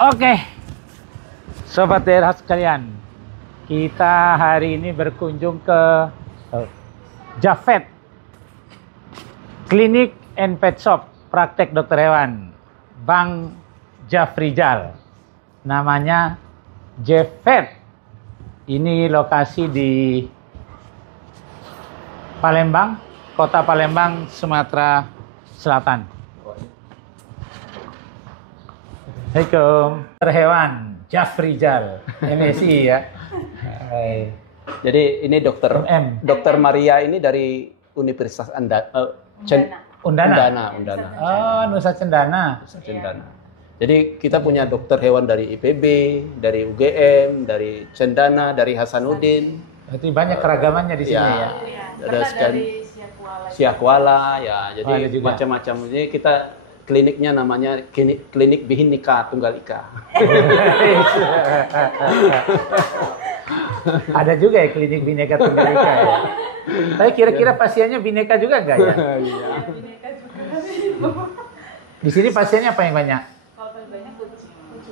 Oke, sobat daerah sekalian, kita hari ini berkunjung ke Jafet Klinik and Pet Shop, praktek dokter hewan, Bang Jafrizal. Namanya Jafet. Ini lokasi di Palembang, Kota Palembang, Sumatera Selatan. Assalamualaikum. Dokter hewan Jafrizal, MSI ya. Hai. Jadi ini dokter Maria ini dari Universitas Undana. Oh, Nusa Cendana. Jadi kita punya dokter hewan dari IPB, dari UGM, dari Cendana, dari Hasanuddin. Berarti banyak keragamannya di sini ya. Ada dari Siakuala ya. Jadi macam-macam. Jadi kita kliniknya namanya klinik Bhinneka Tunggal Ika. Ada juga ya klinik Bhinneka Tunggal Ika ya. Tapi kira-kira pasiennya Bhinneka juga enggak ya? Iya, Bhinneka juga. Di sini pasiennya apa yang banyak? Kalau banyak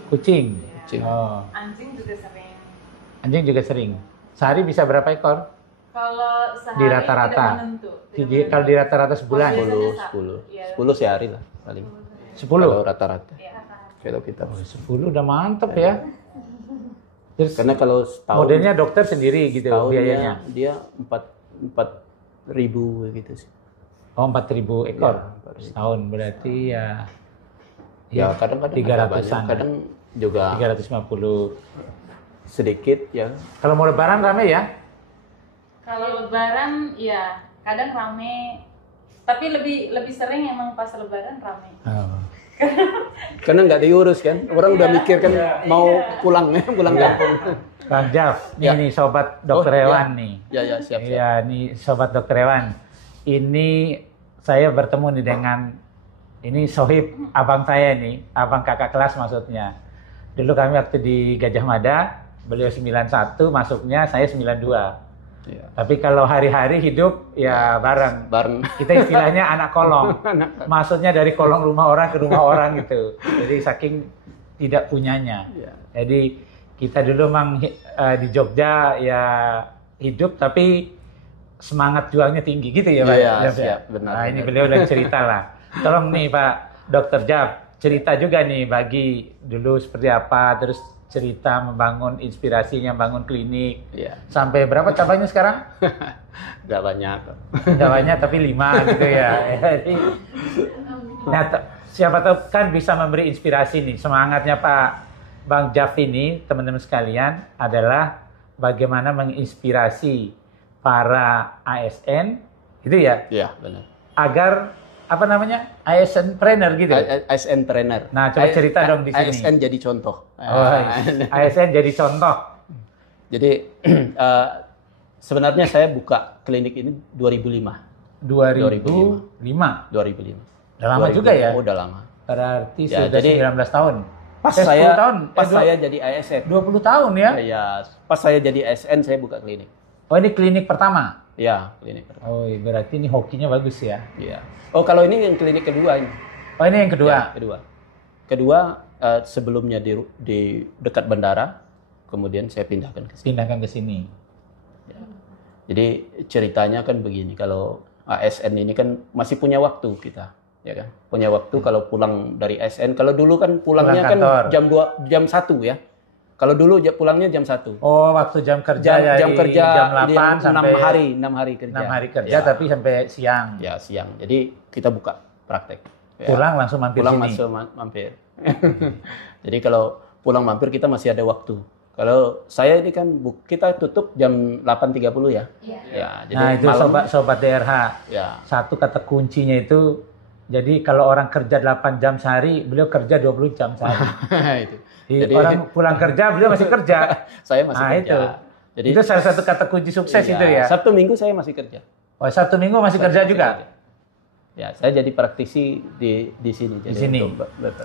Kucing. Kucing. Oh. Anjing juga sering. Anjing juga sering. Sehari bisa berapa ekor? Kalau sehari Di rata-rata. tidak menentu. Kalau di rata-rata sebulan? 10 sehari lah paling. 10? Kalau rata-rata. Ya. Kalau kita 10 udah mantep ya. Terus karena kalau setahun modelnya dokter sendiri gitu biayanya. Dia 4.000 gitu sih. Oh, 4.000 ekor Ya, setahun berarti ya. Ya kadang-kadang 300-an. kadang juga 350. sedikit ya. Kalau mau lebaran rame ya? Kalau lebaran ya kadang rame. Tapi lebih sering emang pas lebaran rame. Oh. Karena nggak diurus kan. Orang udah mikir kan mau pulang kampung. Bang Jaf, Ya. nih sobat dokter hewan nih. Ya siap. Iya, nih sobat dokter hewan. Ini saya bertemu nih dengan ini sohib abang saya nih, abang kakak kelas maksudnya. Dulu kami waktu di Gajah Mada, beliau 91, masuknya saya 92. Ya. Tapi kalau hari-hari hidup ya bareng. Kita istilahnya anak kolong. Maksudnya dari kolong rumah orang ke rumah orang gitu. Jadi saking tidak punyanya. Ya. Jadi kita dulu memang di Jogja ya hidup tapi semangat juangnya tinggi gitu ya Pak. Iya, Jaf, ya? siap, benar. Nah, ini beliau udah cerita lah. Tolong nih Pak Dokter Jaf, cerita juga nih bagi dulu seperti apa, terus cerita membangun inspirasinya, membangun klinik. Iya. Sampai berapa cabangnya sekarang? Nggak banyak. Nggak banyak tapi 5 gitu ya. Jadi, nah, siapa tahu kan bisa memberi inspirasi nih. Semangatnya Pak Bang Jaf ini, teman-teman sekalian, adalah bagaimana menginspirasi para ASN, gitu ya? Iya, benar. Agar apa namanya? ASN trainer gitu. ASN trainer. Nah, coba cerita dong di sini. ASN jadi contoh. Oh, ASN jadi contoh. Jadi sebenarnya saya buka klinik ini 2005. 2005. Udah lama 2005. juga ya? Udah lama. Berarti Ya, sudah jadi 19 tahun. Pas 10 saya tahun. saya jadi ASN. 20 tahun ya? Ya, pas saya jadi ASN saya buka klinik. Oh, ini klinik pertama? Ya, klinik pertama. Oh, berarti ini hokinya bagus ya? Iya. Oh, kalau ini yang klinik kedua ini. Oh, ini yang kedua? Ya, kedua sebelumnya di dekat bandara, kemudian saya pindahkan ke sini. Pindahkan ke sini. Ya. Jadi ceritanya kan begini, kalau ASN ini kan masih punya waktu kita, ya kan? Punya waktu kalau pulang dari ASN. Kalau dulu kan pulangnya kan jam 1 ya. Kalau dulu pulangnya jam 1. Oh, waktu jam kerja jam kerja jam 8 sampai 6 hari kerja. 6 hari kerja ya. tapi sampai siang. Ya, siang. Jadi kita buka praktek. Ya. Pulang langsung mampir Pulang sini. masuk mampir. Jadi kalau pulang mampir kita masih ada waktu. Kalau saya ini kan kita tutup jam 8.30 ya. Iya. Ya, jadi Nah, itu malam, sobat DRH. ya. Satu kata kuncinya itu, jadi kalau orang kerja 8 jam sehari, beliau kerja 20 jam sehari. Itu. Jadi orang pulang kerja, beliau masih kerja. Saya masih kerja. Itu. Jadi Itu salah satu kata kunci sukses iya, itu ya. Sabtu Minggu saya masih kerja. Oh, Sabtu Minggu masih kerja juga. Ya, saya jadi praktisi di sini. Di sini.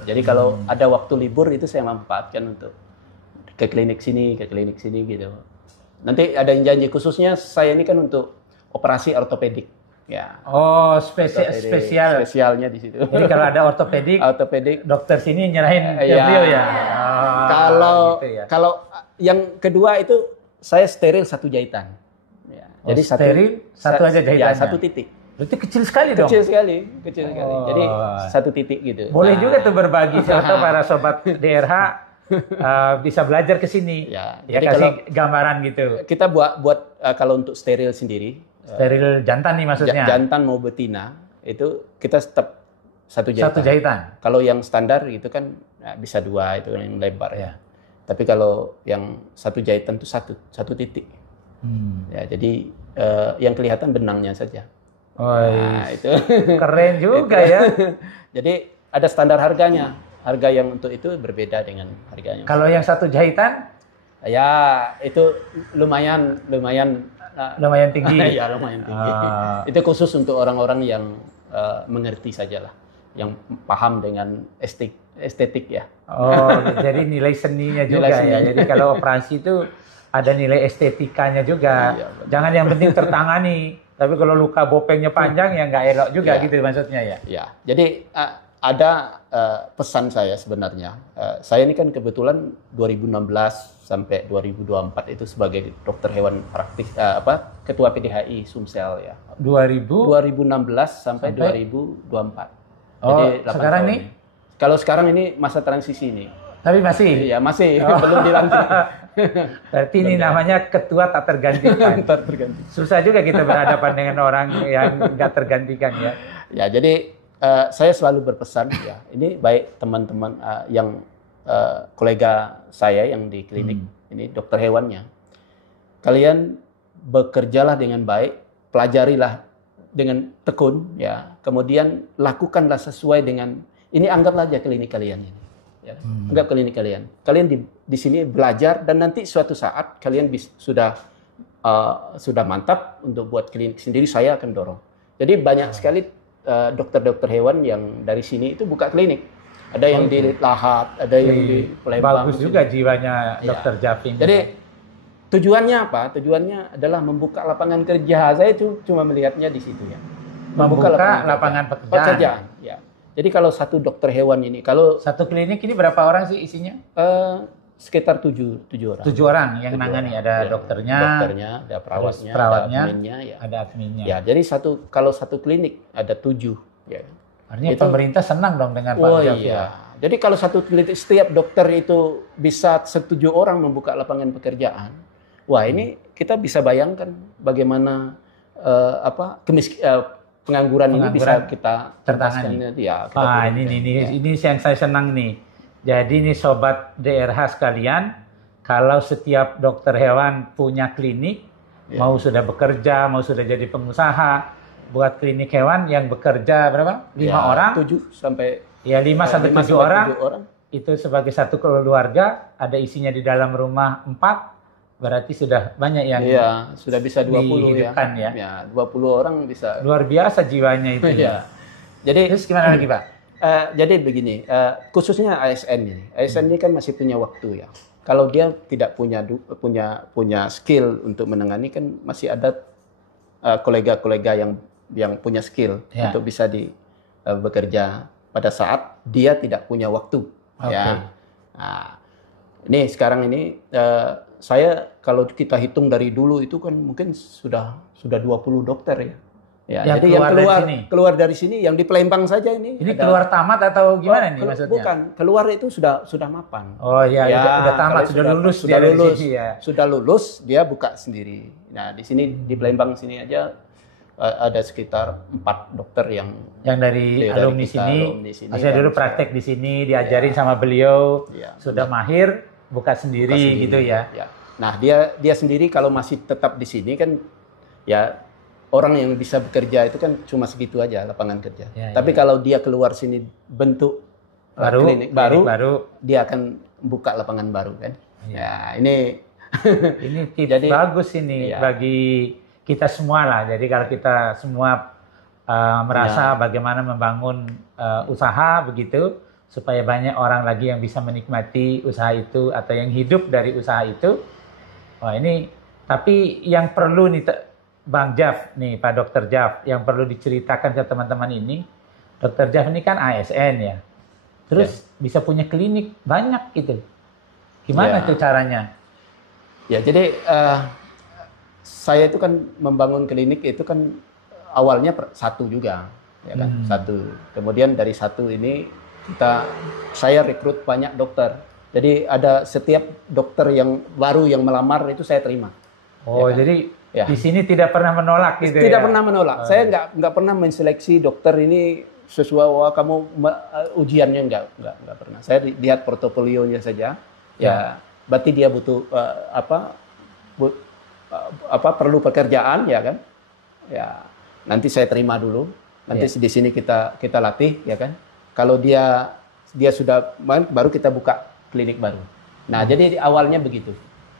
Jadi kalau ada waktu libur itu saya manfaatkan untuk ke klinik sini gitu. Nanti ada yang janji khususnya saya ini kan untuk operasi ortopedik. Ya. Oh, Ortopedik, spesial. spesialnya di situ. Jadi kalau ada ortopedik, dokter sini nyerahin ke ya. beliau ya. Kalau gitu ya. kalau yang kedua itu saya steril satu jahitan. Ya. Jadi steril satu aja jahitannya. Ya, satu titik. Berarti kecil sekali dong. Kecil sekali. Jadi satu titik gitu. Boleh juga tuh berbagi atau para sobat DRH bisa belajar ke sini. Ya, jadi kasih gambaran gitu. Kita buat kalau untuk steril sendiri. Steril jantan nih maksudnya. Jantan mau betina itu kita tetap satu jahitan. Satu jahitan. Kalau yang standar itu kan bisa 2 itu yang lebar ya. Tapi kalau yang satu jahitan itu satu titik. Ya, jadi yang kelihatan benangnya saja. Nah, itu keren juga ya. Jadi ada standar harganya. Harga yang untuk itu berbeda dengan harganya. Kalau yang satu jahitan? Ya itu lumayan tinggi. Ya lumayan tinggi. Itu khusus untuk orang-orang yang mengerti sajalah, yang paham dengan estetik ya. Oh, jadi nilai seninya juga ya. Jadi kalau operasi itu ada nilai estetikanya juga. Iya, jangan yang penting tertangani. Tapi kalau luka bopengnya panjang ya nggak elok juga gitu maksudnya ya. Ya, jadi ada pesan saya sebenarnya. Saya ini kan kebetulan 2016 sampai 2024 itu sebagai dokter hewan praktis ketua PDHI Sumsel ya. 2016 sampai 2024. Oh, jadi sekarang nih? Kalau sekarang ini masa transisi nih. Tapi masih? Iya, masih. Belum dilantik. Berarti ini namanya ketua tak tergantikan. Tak tergantikan. Susah juga kita berhadapan dengan orang yang nggak tergantikan ya. Ya, jadi saya selalu berpesan ya, ini baik teman-teman yang kolega saya yang di klinik ini dokter hewannya, kalian bekerjalah dengan baik, pelajarilah dengan tekun ya, kemudian lakukanlah sesuai dengan ini, anggaplah aja klinik kalian ini, ya. Anggap klinik kalian di sini belajar dan nanti suatu saat kalian sudah mantap untuk buat klinik sendiri, saya akan dorong. Jadi banyak sekali dokter-dokter hewan yang dari sini itu buka klinik. Ada yang di Lahat, ada yang di Palembang. Bagus juga jiwanya Dokter Javin. Jadi tujuannya apa? Tujuannya adalah membuka lapangan kerja. Saya cuma melihatnya di situ ya. Membuka lapangan pekerjaan. Ya. Jadi kalau satu dokter hewan ini, kalau satu klinik ini berapa orang sih isinya? Sekitar 7 orang. 7 orang yang nangani, ada dokternya, ada perawatnya, ada adminnya. Ya, jadi kalau satu klinik ada 7 ya. Artinya pemerintah senang dong dengan Pak Javin. Iya. Jadi kalau satu klinik setiap dokter itu bisa 7 orang membuka lapangan pekerjaan. Wah, ini kita bisa bayangkan bagaimana pengangguran ini bisa kita tertangani. Ya, ini yang saya senang nih. Jadi ini sobat DRH sekalian, kalau setiap dokter hewan punya klinik, mau sudah bekerja, mau sudah jadi pengusaha, buat klinik hewan yang bekerja berapa? 5 orang? 7 sampai 5 sampai 7 orang. Itu sebagai satu keluarga, ada isinya di dalam rumah 4, berarti sudah banyak yang sudah bisa 20 ya. Ya, 20 orang bisa. Luar biasa jiwanya itu. Ya. Jadi terus gimana lagi, Pak? Jadi begini, khususnya ASN ini. ASN ini kan masih punya waktu ya. Kalau dia tidak punya skill untuk menangani, kan masih ada kolega-kolega yang punya skill untuk bisa bekerja pada saat dia tidak punya waktu. Ya. Nah, ini sekarang ini saya kalau kita hitung dari dulu itu kan mungkin sudah 20 dokter ya. Ya, jadi yang keluar dari sini, yang di Palembang saja ini. Ini keluar tamat atau gimana nih maksudnya? Bukan, keluar itu sudah mapan. Oh iya, udah tamat, sudah lulus. Sudah lulus, dia buka sendiri. Nah, di sini di Palembang sini aja ada sekitar 4 dokter yang dari alumni sini. Saya dulu praktek di sini, diajarin sama beliau, sudah mahir, buka sendiri gitu ya. Nah, dia sendiri kalau masih tetap di sini kan ya, orang yang bisa bekerja itu kan cuma segitu aja lapangan kerja. Tapi kalau dia keluar sini bentuk klinik baru, dia akan buka lapangan baru kan. Ya, ini tips bagus ini bagi kita semua lah. Jadi kalau kita semua merasa bagaimana membangun usaha begitu, supaya banyak orang lagi yang bisa menikmati usaha itu atau yang hidup dari usaha itu. Wah, ini tapi yang perlu nih Bang Jaf nih, Pak Dokter Jaf, yang perlu diceritakan ke teman-teman ini, Dokter Jaf ini kan ASN ya, terus bisa punya klinik banyak gitu. Gimana tuh caranya? Ya, jadi saya itu kan membangun klinik itu kan awalnya satu juga, ya kan, satu. Kemudian dari satu ini saya rekrut banyak dokter. Jadi ada setiap dokter yang baru yang melamar itu saya terima. Oh, ya kan? Jadi di sini tidak pernah menolak gitu ya? Tidak pernah menolak. Saya nggak pernah menseleksi dokter ini sesuai kamu ujiannya nggak pernah. Saya lihat portofolionya saja. Ya, berarti dia butuh perlu pekerjaan ya kan? Ya, nanti saya terima dulu. Nanti di sini kita latih ya kan? Kalau dia sudah baru kita buka klinik baru. Nah, jadi awalnya begitu.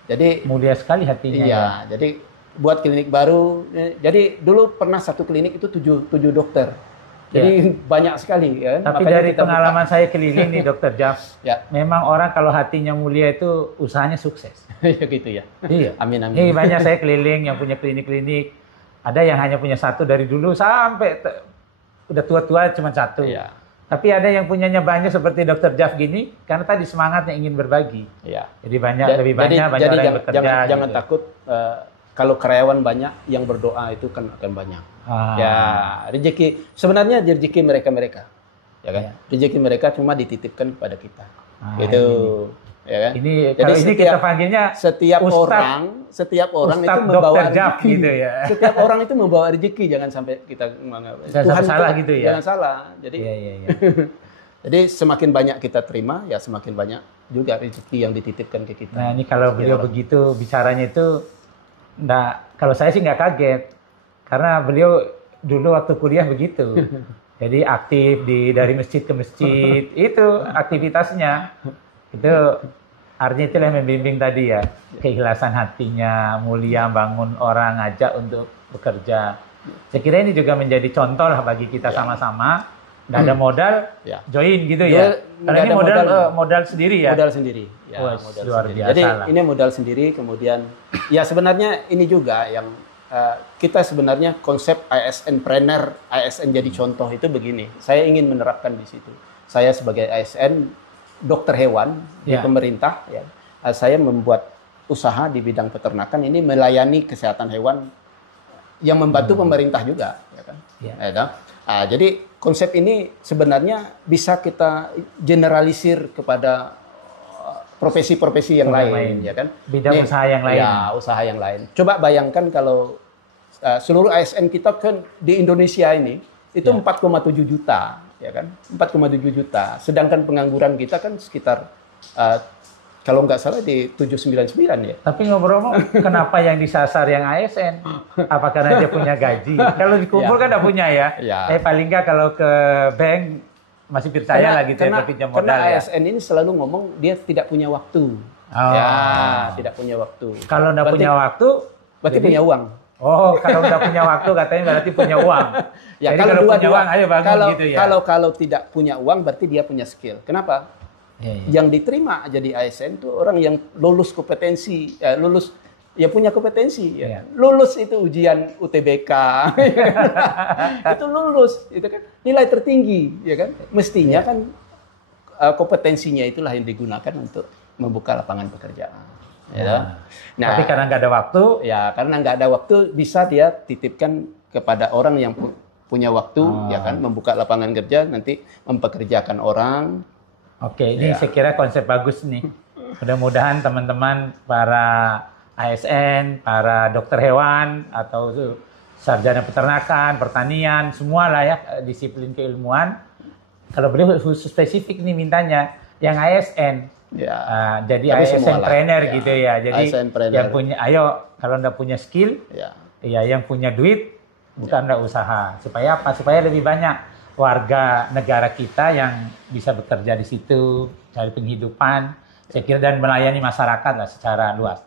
Jadi mulia sekali hatinya. Iya, jadi buat klinik baru. Jadi dulu pernah satu klinik itu 7 dokter. Jadi banyak sekali ya. Tapi makanya dari pengalaman saya keliling nih Dokter Jaf, memang orang kalau hatinya mulia itu usahanya sukses. Ya gitu ya. Iya. Amin. Ini banyak saya keliling yang punya klinik-klinik. Ada yang hanya punya satu dari dulu sampai udah tua-tua cuma satu. Iya. Tapi ada yang punyanya banyak seperti Dokter Jaf gini, karena tadi semangatnya ingin berbagi. Iya. Jadi lebih banyak orang yang bekerja. Jangan takut. Kalau karyawan banyak, yang berdoa itu kan akan banyak. Ya, rezeki sebenarnya rezeki mereka, ya kan? Rezeki mereka cuma dititipkan kepada kita. Gitu, ya kan? Jadi kita panggilnya setiap orang itu membawa rezeki. Gitu ya. Setiap orang itu membawa rezeki, jangan sampai kita Tuhan salah gitu ya. Jangan salah. Jadi jadi semakin banyak kita terima, ya semakin banyak juga rezeki yang dititipkan ke kita. Nah, ini kalau beliau begitu bicaranya itu kalau saya sih nggak kaget, karena beliau dulu waktu kuliah begitu, jadi aktif dari masjid ke masjid, itu aktivitasnya, itu artinya itulah yang membimbing tadi ya, keikhlasan hatinya, mulia, bangun orang, ngajak untuk bekerja. Saya kira ini juga menjadi contoh lah bagi kita sama-sama. Nggak ada modal, join gitu ya. Karena ini modal sendiri ya. Modal sendiri. Ya, modal luar sendiri. biasa. Jadi lah. ini modal sendiri, kemudian ya sebenarnya ini juga yang kita sebenarnya konsep ASN-preneur, ASN jadi contoh itu begini. Saya ingin menerapkan di situ. Saya sebagai ASN dokter hewan di pemerintah, ya, saya membuat usaha di bidang peternakan ini melayani kesehatan hewan yang membantu pemerintah juga, ya kan? Jadi konsep ini sebenarnya bisa kita generalisir kepada profesi-profesi yang lain, ya kan? Bidang usaha yang lain. Ya, usaha yang lain. Coba bayangkan kalau seluruh ASN kita kan di Indonesia ini itu 4,7 juta, ya kan? 4,7 juta. Sedangkan pengangguran kita kan sekitar kalau nggak salah di 799 ya. Tapi ngomong-ngomong, kenapa yang disasar yang ASN? Apa karena dia punya gaji? Kalau dikumpul kan nggak punya ya. Paling nggak kalau ke bank masih percaya lah gitu ya, pinjam modal karena ya. ASN ini selalu ngomong dia tidak punya waktu. Tidak punya waktu. Kalau nggak punya waktu, berarti punya uang. Oh, kalau nggak punya waktu katanya berarti punya uang. Ya, jadi kalau punya uang, ayo bangun gitu ya. Kalau tidak punya uang berarti dia punya skill. Kenapa? Yang diterima jadi ASN itu orang yang lulus kompetensi, punya kompetensi, lulus itu ujian UTBK, itu lulus, itu kan nilai tertinggi, ya kan? Mestinya kan kompetensinya itulah yang digunakan untuk membuka lapangan pekerjaan. Tapi karena nggak ada waktu, karena nggak ada waktu bisa dia titipkan kepada orang yang punya waktu, ya kan, membuka lapangan kerja, nanti mempekerjakan orang. Oke, ini saya kira konsep bagus nih. Mudah-mudahan teman-teman para ASN, para dokter hewan, atau sarjana peternakan, pertanian, semua lah ya, disiplin keilmuan. Kalau beliau khusus spesifik nih mintanya, yang ASN. Jadi ASN trainer gitu ya. Jadi yang punya, kalau nggak punya skill, yang punya duit, bukan nggak usaha. Supaya apa? Supaya lebih banyak warga negara kita yang bisa bekerja di situ, cari penghidupan, saya kira, dan melayani masyarakat lah secara luas.